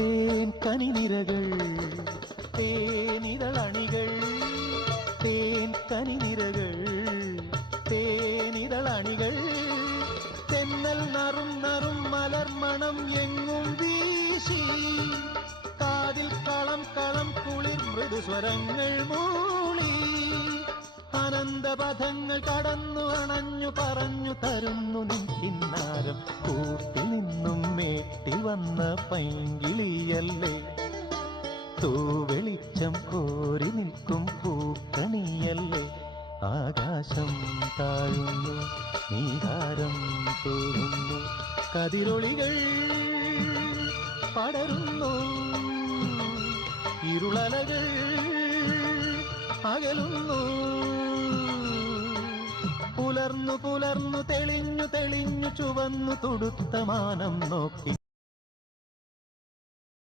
തേൻ കനിനിരകൾ തേനിതളണികൾ തേൻ കനിനിരകൾ തേനിതളണികൾ തെന്നൽ നറും നറും മലർമണം എങ്ങും വീശി കാതിൽ കളം കളം കുളിർ മൃദുസ്വരങ്ങൾ മൂളി അനന്തപഥങ്ങൾ കടന്നു അണഞ്ഞു പറഞ്ഞു തരുന്നു നിൻ കിന്നാരം കൂട്ടിൽ നിന്നും മേട്ടി വന്ന പൈങ്കിളിയല്ലേ തൂവെളിച്ചം കോരി നിൽക്കും പൂക്കണിയല്ലേ ആകാശം താഴുന്നു നീതാരം തോന്നുന്നു കതിരൊളികൾ പടരുന്നു ഇരുളലകൾ അകലുന്നു പുലർന്നു പുലർന്നു തെളിഞ്ഞു തെളിഞ്ഞു ചുവന്നു തുടുത്ത മാനം നോക്കി